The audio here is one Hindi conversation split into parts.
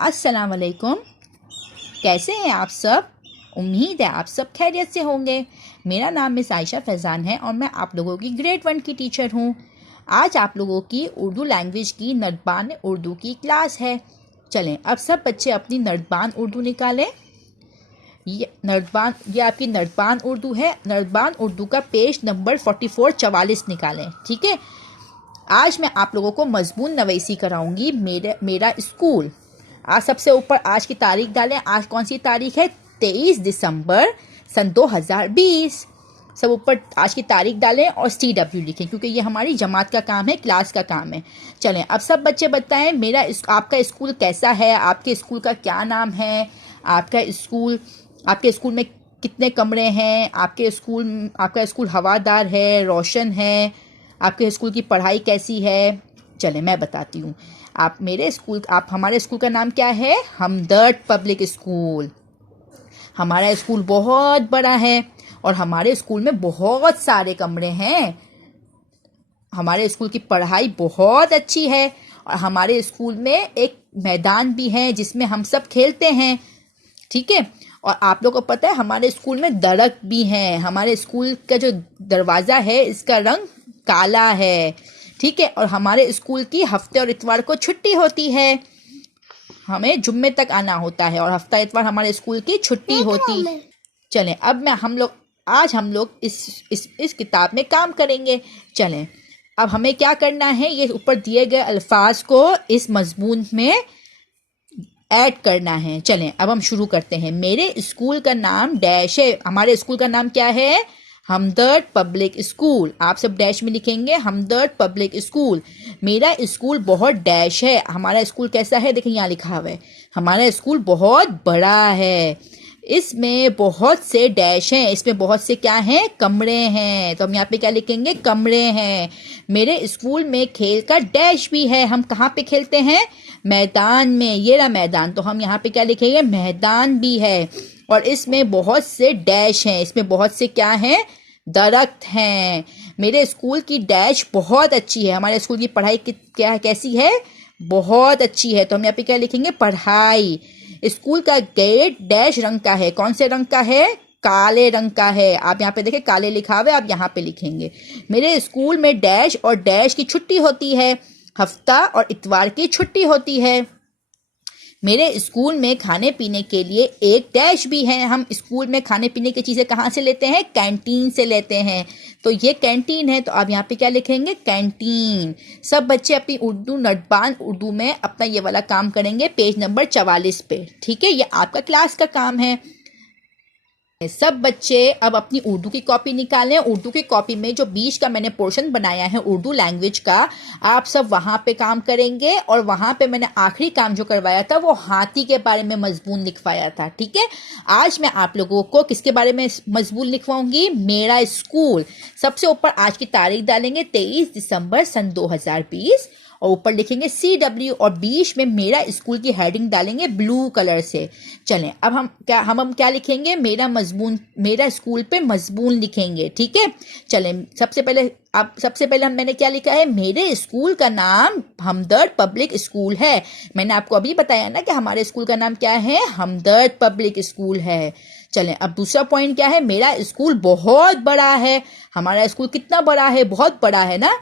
अस्सलाम वालेकुम। कैसे हैं आप सब? उम्मीद है आप सब खैरियत से होंगे। मेरा नाम मिस आयशा फैज़ान है और मैं आप लोगों की ग्रेड 1 की टीचर हूँ। आज आप लोगों की उर्दू लैंग्वेज की नर्दबान उर्दू की क्लास है। चलें अब सब बच्चे अपनी नर्दबान उर्दू निकालें। ये आपकी नर्दबान उर्दू है। नर्दबान उर्दू का पेज नंबर 44 निकालें। ठीक है, आज मैं आप लोगों को मजमून नवीसी कराऊंगी मेरा स्कूल। आज सबसे ऊपर आज की तारीख डालें। आज कौन सी तारीख है? 23 दिसंबर सन 2020। सब ऊपर आज की तारीख डालें और CW लिखें, क्योंकि ये हमारी जमात का काम है, क्लास का काम है। चलें अब सब बच्चे बताएं आपका स्कूल कैसा है, आपके स्कूल का क्या नाम है, आपके स्कूल में कितने कमरे हैं, आपका स्कूल हवादार है, रोशन है, आपके स्कूल की पढ़ाई कैसी है। चलें मैं बताती हूँ। आप हमारे स्कूल का नाम क्या है? हमदर्द पब्लिक स्कूल। हमारा स्कूल बहुत बड़ा है और हमारे स्कूल में बहुत सारे कमरे हैं। हमारे स्कूल की पढ़ाई बहुत अच्छी है और हमारे स्कूल में एक मैदान भी है जिसमें हम सब खेलते हैं। ठीक है, और आप लोगों को पता है हमारे स्कूल में दरख्त भी हैं। हमारे स्कूल का जो दरवाज़ा है इसका रंग काला है। ठीक है, और हमारे स्कूल की हफ्ते और इतवार को छुट्टी होती है। हमें जुम्मे तक आना होता है और हफ्ता इतवार हमारे स्कूल की छुट्टी होती। चलें अब आज हम लोग इस किताब में काम करेंगे। चलें अब हमें क्या करना है, ये ऊपर दिए गए अल्फाज को इस मजमून में ऐड करना है। चलें अब हम शुरू करते हैं। मेरे स्कूल का नाम डैश है। हमारे स्कूल का नाम क्या है? हमदर्द पब्लिक स्कूल। आप सब डैश में लिखेंगे हमदर्द पब्लिक स्कूल। मेरा स्कूल बहुत डैश है। हमारा स्कूल कैसा है? देखिए यहाँ लिखा हुआ है। हमारा स्कूल बहुत बड़ा है। इसमें बहुत से डैश हैं। इसमें बहुत से क्या हैं? कमरे हैं। तो हम यहाँ पे क्या लिखेंगे? कमरे हैं। मेरे स्कूल में खेल का डैश भी है। हम कहाँ पे खेलते हैं? मैदान में। ये रहा मैदान, तो हम यहाँ पे क्या लिखेंगे? मैदान भी है। और इसमें बहुत से डैश हैं। इसमें बहुत से क्या हैं? दरख्त हैं। मेरे स्कूल की डैश बहुत अच्छी है। हमारे स्कूल की पढ़ाई कैसी है? बहुत अच्छी है। तो हम यहाँ पे क्या लिखेंगे? पढ़ाई। स्कूल का गेट डैश रंग का है। कौन से रंग का है? काले रंग का है। आप यहाँ पे देखें काले लिखा हुआ है, आप यहाँ पे लिखेंगे। मेरे स्कूल में डैश और डैश की छुट्टी होती है। हफ्ता और इतवार की छुट्टी होती है। मेरे स्कूल में खाने पीने के लिए एक डैश भी है। हम स्कूल में खाने पीने की चीज़ें कहाँ से लेते हैं? कैंटीन से लेते हैं। तो ये कैंटीन है, तो आप यहाँ पे क्या लिखेंगे? कैंटीन। सब बच्चे अपनी नर्दबान उर्दू में अपना ये वाला काम करेंगे पेज नंबर 44 पे। ठीक है, ये आपका क्लास का काम है। सब बच्चे अब अपनी उर्दू की कॉपी निकालें। उर्दू की कॉपी में जो बीच का मैंने पोर्शन बनाया है उर्दू लैंग्वेज का, आप सब वहां पे काम करेंगे। और वहां पे मैंने आखिरी काम जो करवाया था वो हाथी के बारे में मजमून लिखवाया था। ठीक है, आज मैं आप लोगों को किसके बारे में मजमून लिखवाऊंगी? मेरा स्कूल। सबसे ऊपर आज की तारीख डालेंगे 23 दिसंबर सन 2020 और ऊपर लिखेंगे CW और बीच में मेरा स्कूल की हेडिंग डालेंगे ब्लू कलर से। चलें अब हम क्या लिखेंगे? मेरा स्कूल पे मजमून लिखेंगे। ठीक है, चलें सबसे पहले मैंने क्या लिखा है? मेरे स्कूल का नाम हमदर्द पब्लिक स्कूल है। मैंने आपको अभी बताया ना कि हमारे स्कूल का नाम क्या है? हमदर्द पब्लिक स्कूल है। चलें अब दूसरा पॉइंट क्या है? मेरा स्कूल बहुत बड़ा है। हमारा स्कूल कितना बड़ा है? बहुत बड़ा है ना।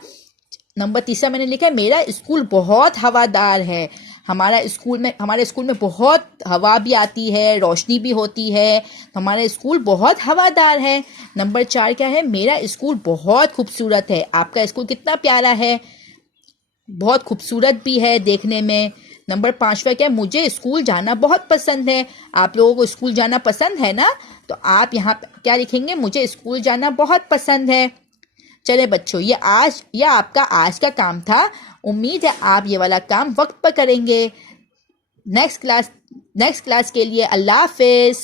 नंबर तीसरा मैंने लिखा है मेरा स्कूल बहुत हवादार है। हमारे स्कूल में बहुत हवा भी आती है, रोशनी भी होती है। तो हमारा स्कूल बहुत हवादार है। नंबर 4 क्या है? मेरा स्कूल बहुत खूबसूरत है। आपका स्कूल कितना प्यारा है? बहुत खूबसूरत भी है देखने में। नंबर 5वां क्या है? मुझे स्कूल जाना बहुत पसंद है। आप लोगों को स्कूल जाना पसंद है ना, तो आप यहाँ क्या लिखेंगे? मुझे स्कूल जाना बहुत पसंद है। चले बच्चों, ये आपका आज का काम था। उम्मीद है आप ये वाला काम वक्त पर करेंगे। नेक्स्ट क्लास के लिए अल्लाह हाफिज।